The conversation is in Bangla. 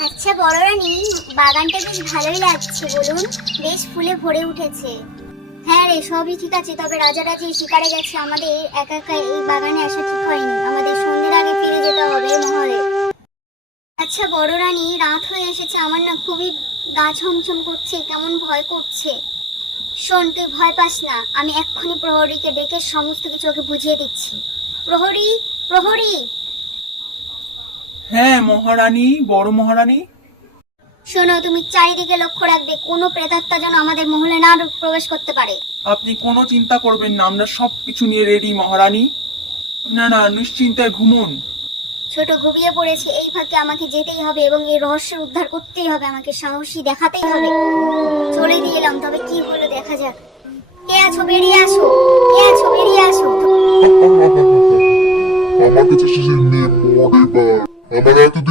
আচ্ছা বড় রানী, বাগানটা বেশ ভালোই লাগছে বলুন, বেশ ফুলে ভরে উঠেছে। হ্যাঁ রে, সবই ঠিক আছে, তবে রাজারা যে শিকারে গেছে, আমাদের একা একা এই বাগানে আসা ঠিক হয়নি। আমাদের সন্ধ্যের আগে ফিরে যেতে হবে মহলে। আচ্ছা বড় রানী, রাত হয়ে এসেছে, আমার না খুবই গা ছমছম করছে, কেমন ভয় করছে। শোন, তুই ভয় পাস না, আমি এক্ষুনি প্রহরীকে ডেকে সমস্ত কিছু ওকে বুঝিয়ে দিচ্ছি। প্রহরী, প্রহরী। হ্যাঁ মহারানী, বড় মহারানী। শোনো, তুমি চারিদিকে লক্ষ্য রাখবে, কোনো প্রেতাত্মা যেন আমাদের মহলে না প্রবেশ করতে পারে। আপনি কোনো চিন্তা করবেন না, আমরা সবকিছু নিয়ে রেডি মহারানী। আপনারা নিশ্চিন্তায় ঘুমুন। ছোট ঘুমিয়ে পড়েছে, এই ফাঁকে আমাকে যেতেই হবে এবং এই রহস্যের উদ্ধার করতেই হবে, আমাকে সাহসী দেখাতেই হবে। চলে দিয়ে এলাম, তবে কি হলো দেখা যাক। কে আছো, বেরিয়ে আসো। কে আছো, বেরিয়ে আসো। আমার কাছে শেষের মেয়ে মরে বা আমার এতদিন